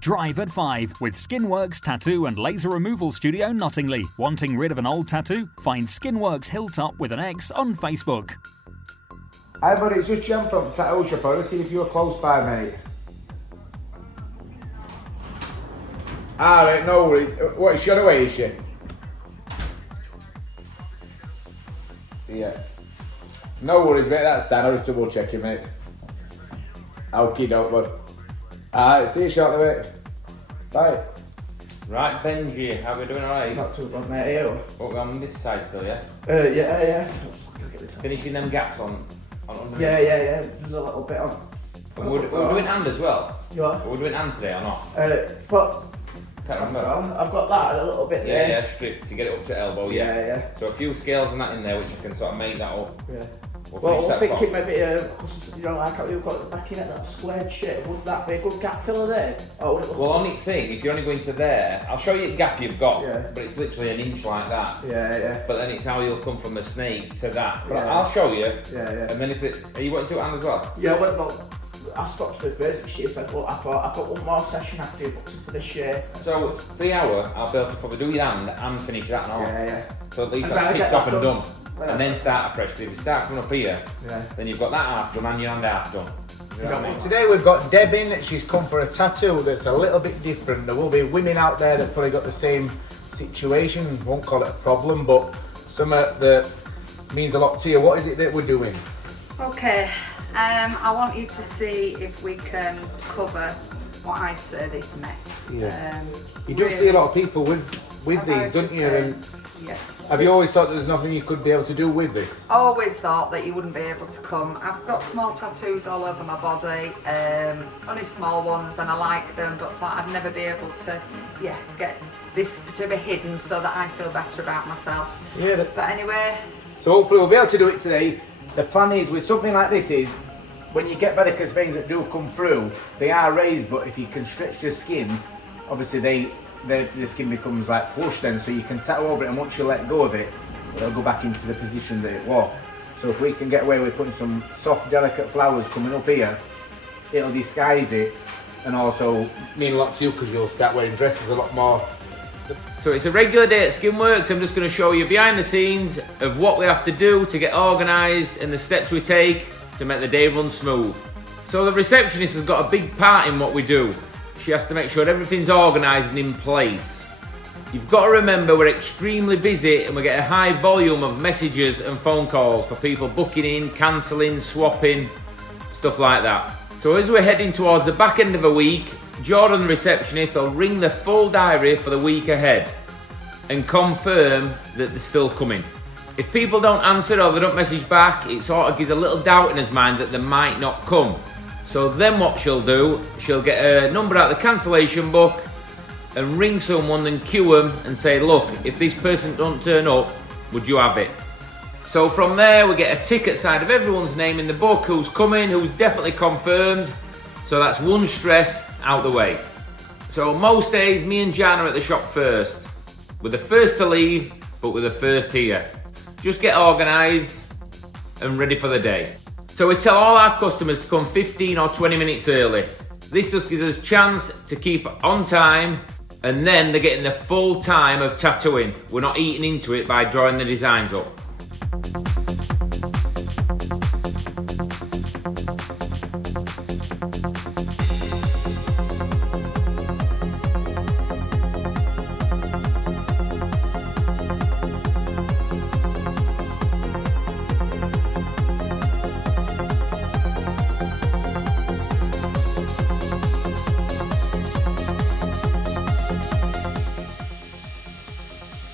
Drive at 5 with Skinworks Tattoo and Laser Removal Studio Nottingley. Wanting rid of an old tattoo? Find Skinworks Hilltop with an X on Facebook. Hi buddy, it's just Jem from Tattoo Shop. I want to see if you're close by, mate. Alright, no worries. What, is she on her way, is she? Yeah. No worries, mate, that's sad. I'll just double check you, mate. Okie doke, bud. Alright, see you shortly, mate. Bye. Right, Benji, how are we doing, alright? Not too bad, mate. Are you? Oh, we're on this side still, yeah? Yeah. Finishing them gaps on underneath. Yeah. There's a little bit on. And we're doing hand as well. You are? We're doing hand today or not? But Can't remember. I've got that a little bit there. Yeah, strip to get it up to elbow, Yeah. So a few scales and that in there which you can sort of make that up. Yeah. We'll Well, I'm thinking maybe, you know, like how you've got it back in at that squared shape, would that be a good gap filler there? Or would it look... Well, only thing, if you're only going to there, I'll show you the gap you've got, Yeah. but it's literally an inch like that. Yeah. But then it's how you'll come from the snake to that. But Yeah. I'll show you. Yeah. And then if it, are you wanting to do it hand as well? Yeah, well, I stopped with basic shit, but I thought I've got one more session after you booked for this year. So 3 hour, I'll be able to probably do your hand and finish that and all. Yeah. So at least And that's I ticked get off that and done. done. Yeah. And then start afresh. Because if you start from up here, Yeah. then you've got that half done and your hand half done. You know what I mean? Today we've got Deb in. She's come for a tattoo that's a little bit different. There will be women out there that probably got the same situation. Won't call it a problem, but something that means a lot to you. What is it that we're doing? Okay, I want you to see if we can cover what I'd say this mess. Yeah. You do see a lot of people with these, don't you? And yes. have you always thought there's nothing you could be able to do with this? I always thought that you wouldn't be able to come. I've got small tattoos all over my body, only small ones, and I like them, but thought I'd never be able to, get this to be hidden so that I feel better about myself. Yeah. But anyway. So hopefully we'll be able to do it today. The plan is with something like this is, when you get varicose veins that do come through, they are raised, but if you can stretch your skin, obviously the skin becomes like flush then, so you can tattoo over it, and once you let go of it, it'll go back into the position that it was. So if we can get away with putting some soft, delicate flowers coming up here, it'll disguise it, and also mean a lot to you because you'll start wearing dresses a lot more. So it's a regular day at Skinworks. I'm just going to show you behind the scenes of what we have to do to get organised and the steps we take to make the day run smooth. So the receptionist has got a big part in what we do. She has to make sure everything's organised and in place. You've got to remember we're extremely busy and we get a high volume of messages and phone calls for people booking in, cancelling, swapping, stuff like that. So as we're heading towards the back end of a week, Jordan, the receptionist, will ring the full diary for the week ahead and confirm that they're still coming. If people don't answer or they don't message back, it sort of gives a little doubt in his mind that they might not come. So then what she'll do, she'll get a number out of the cancellation book and ring someone and queue them and say, look, if this person don't turn up, would you have it? So from there we get a ticket side of everyone's name in the book, who's coming, who's definitely confirmed. So that's one stress out the way. So most days me and Jan are at the shop first. We're the first to leave, but we're the first here. Just get organised and ready for the day. So we tell all our customers to come 15 or 20 minutes early. This just gives us a chance to keep on time, and then they're getting the full time of tattooing. We're not eating into it by drawing the designs up.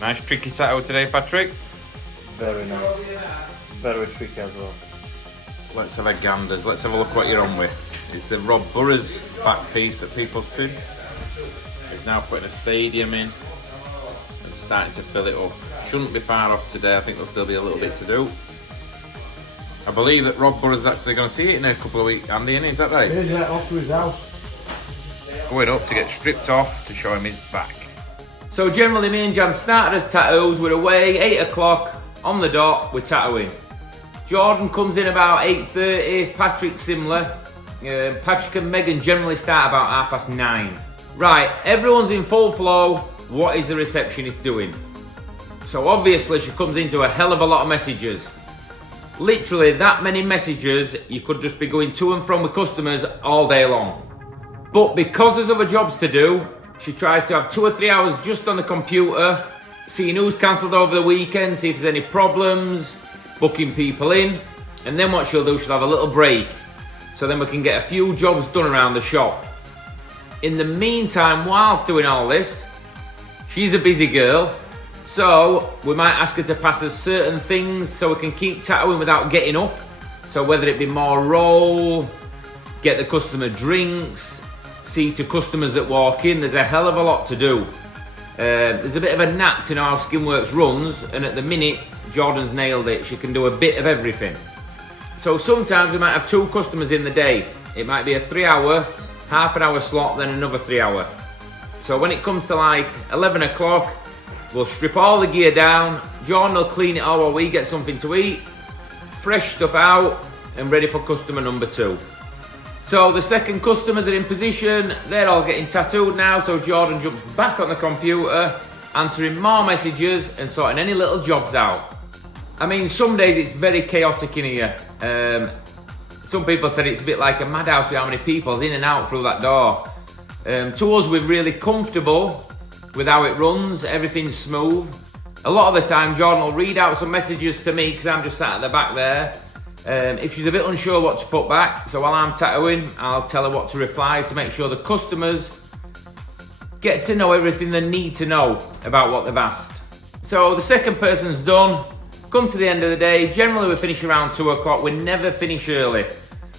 Nice tricky tattoo today, Patrick. Very nice. Very tricky as well. Let's have a ganders. Let's have a look what you're on with. It's the Rob Burrows back piece that people see. He's now putting a stadium in and starting to fill it up. Shouldn't be far off today. I think there'll still be a little bit to do. I believe that Rob Burrows is actually going to see it in a couple of weeks, Andy, is that right? Here's that off to his house. going up to get stripped off to show him his back. So generally me and Jan started as tattoos, we're away 8 o'clock on the dot, we're tattooing. Jordan comes in about 8:30, Patrick similar. Patrick and Megan generally start about 9:30. Right, everyone's in full flow. What is the receptionist doing? So obviously she comes into a hell of a lot of messages. Literally that many messages, you could just be going to and from with customers all day long. But because there's other jobs to do, she tries to have 2 or 3 hours just on the computer, seeing who's cancelled over the weekend, see if there's any problems, booking people in, and then what she'll do, she'll have a little break. So then we can get a few jobs done around the shop. In the meantime, whilst doing all this, she's a busy girl, so we might ask her to pass us certain things so we can keep tattooing without getting up. So whether it be more roll, get the customer drinks, see to customers that walk in, there's a hell of a lot to do. There's a bit of a knack to know how Skinworks runs, and at the minute, Jordan's nailed it. She can do a bit of everything. So sometimes we might have 2 customers in the day. It might be a 3-hour, half an hour slot, then another 3-hour. So when it comes to like 11 o'clock, we'll strip all the gear down, Jordan will clean it all while we get something to eat, fresh stuff out, and ready for customer number 2. So the second customers are in position, they're all getting tattooed now, so Jordan jumps back on the computer, answering more messages and sorting any little jobs out. I mean, some days it's very chaotic in here. Some people said it's a bit like a madhouse with how many people's in and out through that door. To us, we're really comfortable with how it runs, everything's smooth. A lot of the time, Jordan will read out some messages to me because I'm just sat at the back there. If she's a bit unsure what to put back, so while I'm tattooing, I'll tell her what to reply to make sure the customers get to know everything they need to know about what they've asked. So the second person's done, come to the end of the day, generally we finish around 2 o'clock, we never finish early.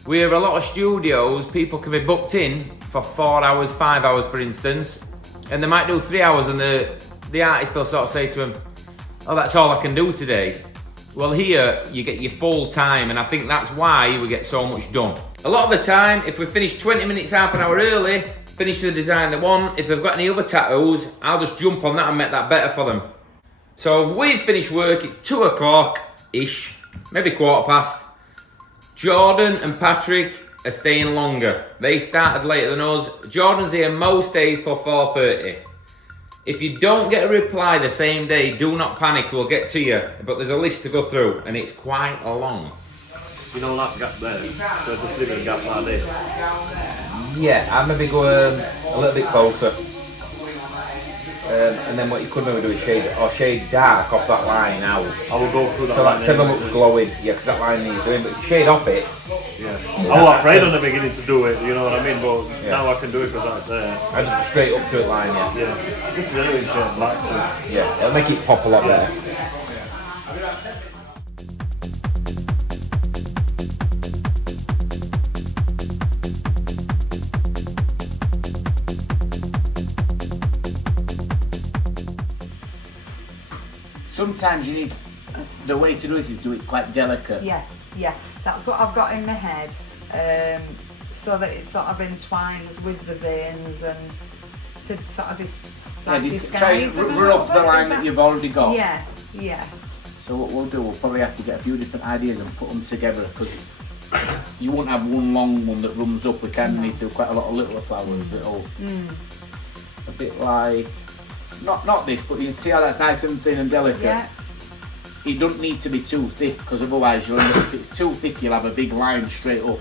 We have a lot of studios, people can be booked in for 4 hours, 5 hours for instance, and they might do 3 hours and the artist will sort of say to them, oh, that's all I can do today. Well, here you get your full time, and I think that's why we get so much done. A lot of the time, if we finish 20 minutes, half an hour early, finish the design they want, if they've got any other tattoos, I'll just jump on that and make that better for them. So if we've finished work, it's 2 o'clock-ish, maybe 1:15. Jordan and Patrick are staying longer. They started later than us. Jordan's here most days till 4:30. If you don't get a reply the same day, do not panic, we'll get to you. But there's a list to go through, and it's quite long. You know that gap there? So just leave a gap like this. Yeah, I'd maybe go a little bit closer. And then what you could maybe do is shade dark off that line out. I will go through that. So line that 7 anyway. looks glowing, yeah, because that line needs doing, but if you shade off it. Yeah. I was afraid on the beginning to do it, you know what I mean? But Yeah. now I can do it because that's there. And just straight up to it line, yeah. Yeah. This is anyway straight black, so. Yeah, it'll make it pop a lot better. Sometimes you need, the way to do this is do it quite delicate. Yeah, that's what I've got in my head, so that it sort of entwines with the veins and to sort of Try and rub the line that you've already got. Yeah. So what we'll do, we'll probably have to get a few different ideas and put them together, because you won't have one long one that runs up. We kind of need to have quite a lot of little flowers that'll a bit like not this, but you can see how that's nice and thin and delicate. Yeah. It doesn't need to be too thick, because otherwise you'll end up, if it's too thick, you'll have a big line straight up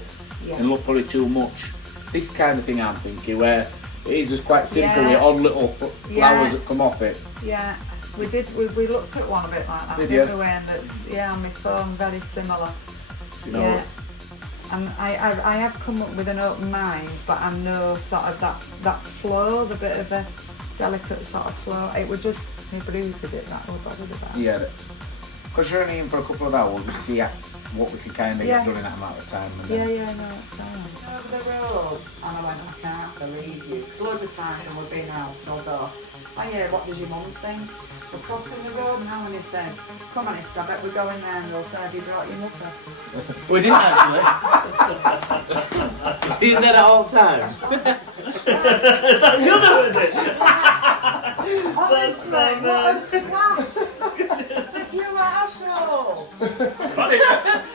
and look probably too much. This kind of thing I'm thinking, where it is just quite simple with odd little flowers that come off it. Yeah, we looked at one a bit like that, didn't we? And that's on my phone, very similar. You know, And I have come up with an open mind, but I know sort of that flow, the bit of a delicate sort of flow. It would just be bruised a bit, that would bother the back. Yeah, because you're only in for a couple of hours, we'll see what we can kind of get done in that amount of time. And then No, it's fine. Over the road, and I went, I can't believe you. Because loads of times when we've been out, they'll go, oh yeah, what does your mum think? We're crossing the road now, and he says, come on, I bet we're going there, and they'll say, have you brought your mother? we did actually. He said it all the time. You're doing it. Honestly, what a splash! You asshole! Run it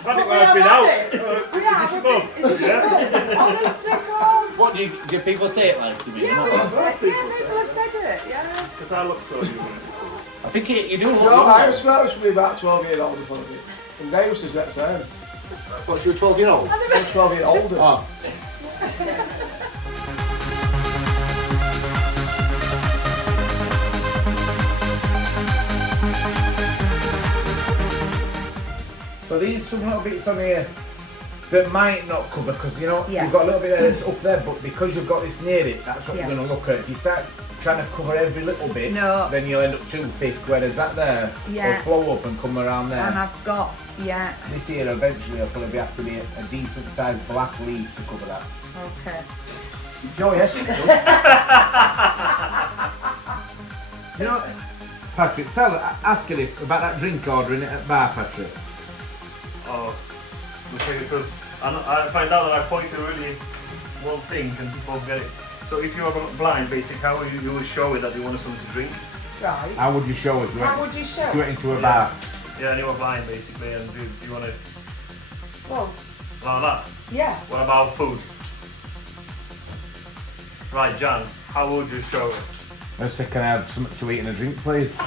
But where I've been out. We have a bit. Is it shubub? Honest to God. What do people say it like? You mean? Yeah, people have said it. Yeah. Because I look so human. I think you do look No, I younger. was well, it should be about 12 years old before I did. And Dave says that same. What, you're 12-year-old? I'm 12 years older. Oh. So these some little bits on here that might not cover because you know Yeah. you've got a little bit that's up there, but because you've got this near it, that's what Yeah. you're going to look at. If you start trying to cover every little bit, No. then you'll end up too thick. Whereas that there Yeah. will flow up and come around there. And I've got, yeah, This here eventually will probably have to be a decent sized black leaf to cover that. okay. Joey Heston. You know, Patrick, ask her about that drink ordering it at bar, Patrick. Oh, okay, because I find out that I point to really one thing and people get it. So if you are blind, basically, how you will show it that you want something to drink? Right. How would you show us? How would you show? You went into a bar. Yeah, and you are blind, basically, and you want to Well, like that. yeah. What about food? Right, Jan, how would you show it? I said, can I have something to eat and a drink, please?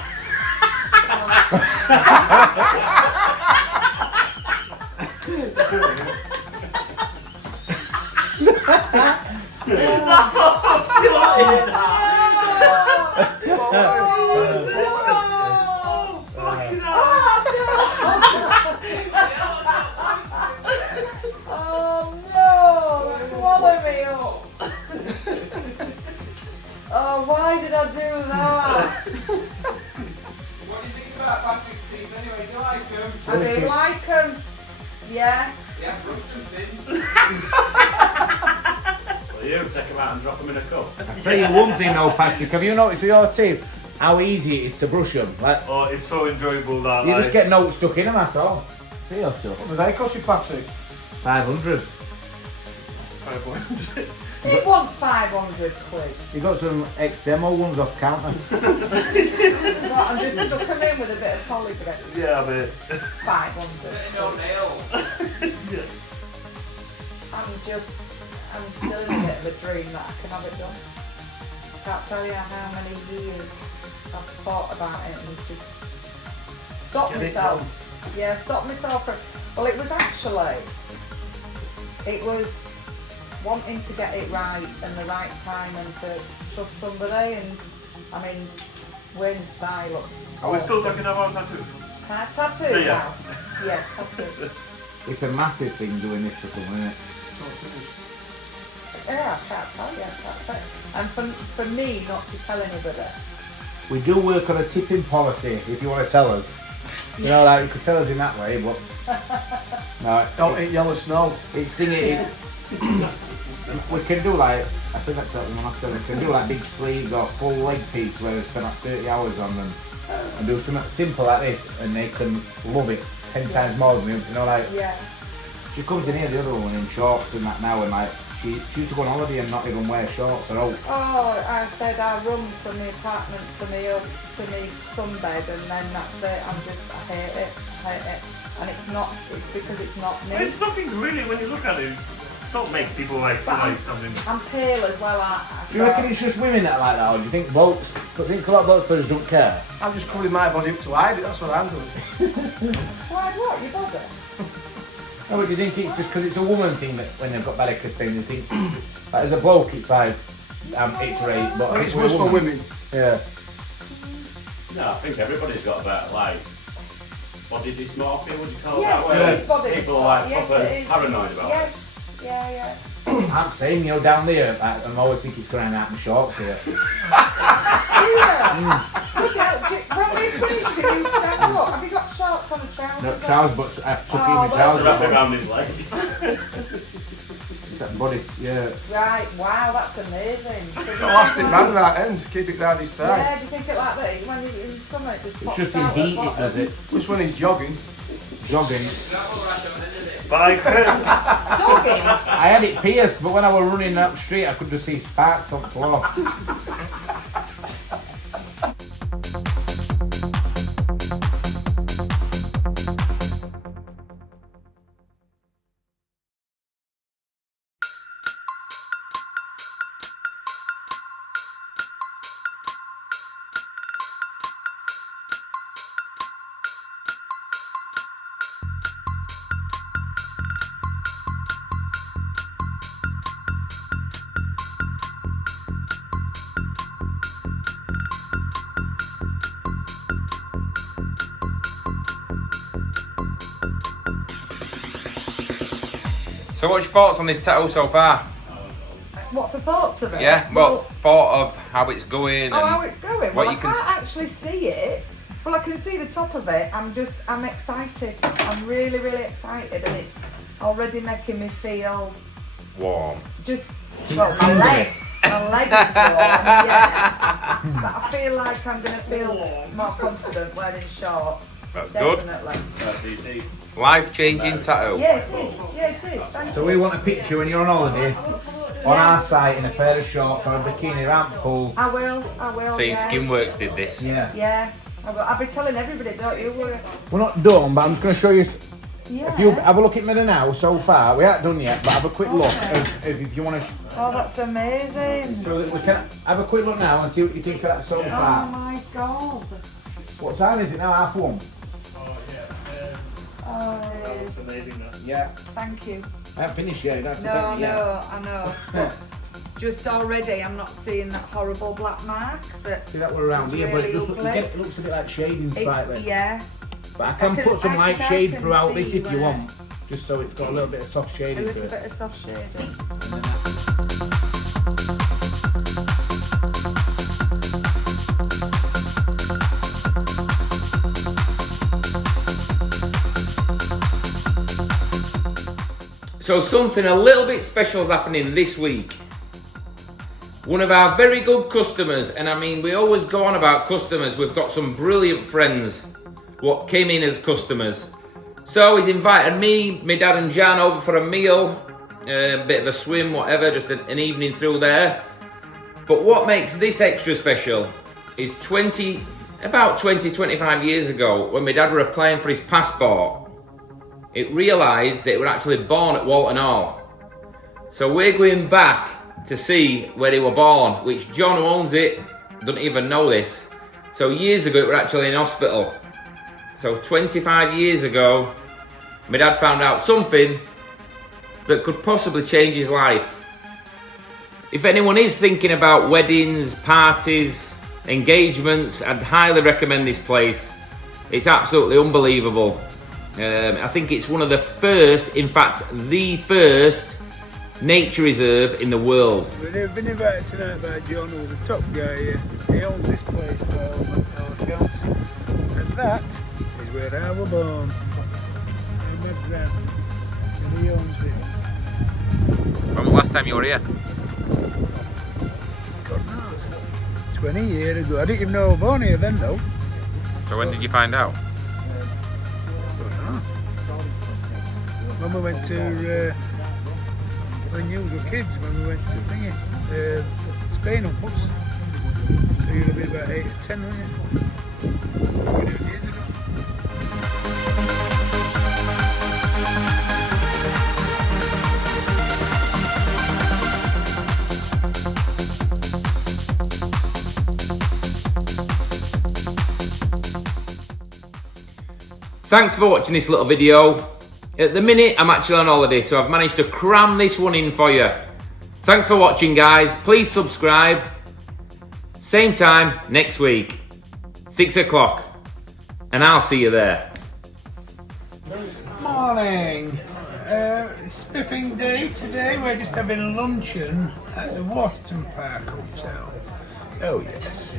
Oh no! Swallow me up! Oh, why did I do that? What do you think about Patrick's teeth anyway? Do you like them? I do like them. Yeah. Yeah, brush them since. Well, you take them out and drop them in a cup. I'll tell you one thing though, Patrick, have you noticed with your teeth how easy it is to brush them? Like, Oh, it's so enjoyable that you like, just get notes stuck in them, that's all. Feel stuff. What do they cost you, Patrick? 500. They want 500 quid. You got some ex-demo ones off counter. What, and just stuck them in with a bit of polygraph. Yeah, a bit. 500. No nail. I'm still in a bit of a dream that I can have it done. Can't tell you how many years I've thought about it and just stopped Get it myself. done. Yeah, stopped myself from. Well, it was wanting to get it right and the right time and to trust somebody. And I mean, Wayne's tie looks. Are we still awesome. talking about tattoos? Tattoo Yeah. now. Yeah, tattoo. It's a massive thing doing this for someone, isn't it? Yeah, I can't tell you. That's it. And for me not to tell anybody. We do work on a tipping policy, if you want to tell us. You know, like, you could tell us in that way, but... No, Don't eat yellow snow. it's singing... We can do like, I think that's what I said, we can do like big sleeves or full leg piece where we spend like 30 hours on them and do something simple like this and they can love it 10 times more than me, you know, like, Yeah. she comes in here, the other one, in shorts and that now, and like, she used to go on holiday and not even wear shorts at all. Oh, I said I run from the apartment to me sunbed and then that's it. I hate it. And it's because it's not me. It's nothing really when you look at it. Don't make people like feel like something. I'm pale as well, Do you reckon it's just women that are like that, or do you think blokes, a lot of blokes players don't care? I'm just covering my body up to hide it, that's what I'm doing. Why what? Your body? No, but do you think it's just because it's a woman thing that when they've got varicose thing, they think, like, as a bloke it's like, it's right, but It's worse for women. Yeah. No, I think everybody's got that, like, body dysmorphia, would you call Yes, that? it Where is body people are like dysmorphia. proper Yes, it is. paranoid about it. Yes. Yeah. I'm saying, you know, down there, I'm always thinking it's going out in shorts here. Yeah. When we finish, can you stand up? Have you got shorts on and trousers? No, on? trousers, but I took in my well, Wrap it trousers. around his leg. It's that body, yeah. Right, wow, that's amazing. So do you Elastic think band that end, keep it round his thigh. Yeah, do you think it like that? When you're in summer, it just It's pops just in out heat, at the it does it. Just when he's jogging. Jogging. That one right on, isn't it? But I could. Dogging. I had it pierced, but when I was running up the street, I could just see sparks on the floor. So what's your thoughts on this tattoo so far? What's the thoughts of it? Yeah, well, thought of how it's going. Oh, and how it's going. what Well, you I can can't actually see it. Well, I can see the top of it. I'm excited. I'm really, really excited, and it's already making me feel warm. just, well, my leg is warm, yeah. But I feel like I'm going to feel more confident wearing shorts. That's good. Definitely. Life-changing tattoo. Yeah, it is. Yeah, it is. Thank So you. we want a picture when you're on holiday, on our site in a pair of shorts or a bikini ramp pool. I will. Seeing Yeah. Skinworks did this. Yeah. Yeah. I will. I'll be telling everybody, don't you worry. We're not done, but I'm just going to show you. Yeah. If you have a look at me now, so far, we aren't done yet, but have a quick look Okay. if you want to. Oh, that's amazing. So that we can have a quick look now and see what you think of that so Oh far. my god. What time is it now? 1:30. Oh, It's amazing that. Yeah. thank you. I haven't finished yet. You don't have to No, thank me yet. I know. But just already, I'm not seeing that horrible black mark. That See that we're around is here, but really it, ugly. it looks a bit like shading slightly. It's, yeah, But I can I put some can- light I shade can throughout this see if you where- want, just so it's got a little bit of soft a shading to little it. bit of soft shading. So something a little bit special is happening this week. One of our very good customers, and I mean we always go on about customers, we've got some brilliant friends what came in as customers. So he's invited me, my dad and Jan over for a meal, a bit of a swim, whatever, just an evening through there. But what makes this extra special is about 20-25 years ago, when my dad were applying for his passport, it realised that he were actually born at Walton Hall. So we're going back to see where he were born, which John, who owns it, doesn't even know this. So years ago, it were actually in hospital. So 25 years ago, my dad found out something that could possibly change his life. If anyone is thinking about weddings, parties, engagements, I'd highly recommend this place. It's absolutely unbelievable. I think it's one of the first, in fact, the first nature reserve in the world. We've been invited tonight by John, who's the top guy here. He owns this place for our council. And that is where I was born. And that's that. And he owns it. When was the last time you were here? God knows. 20 years ago. I didn't even know I was born here then though. So when did you find out? When we went to, when you were kids, when we went to Spain on bus. So you'd have been about 8 or 10, weren't you? 20 years ago. Thanks for watching this little video. At the minute, I'm actually on holiday, so I've managed to cram this one in for you. Thanks for watching, guys. Please subscribe. Same time next week, 6 o'clock, and I'll see you there. Morning. Spiffing day today. We're just having a luncheon at the Waterton Park Hotel. Oh yes.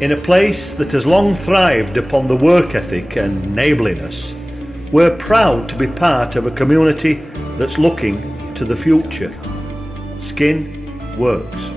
In a place that has long thrived upon the work ethic and neighbourliness, we're proud to be part of a community that's looking to the future. Skin Works.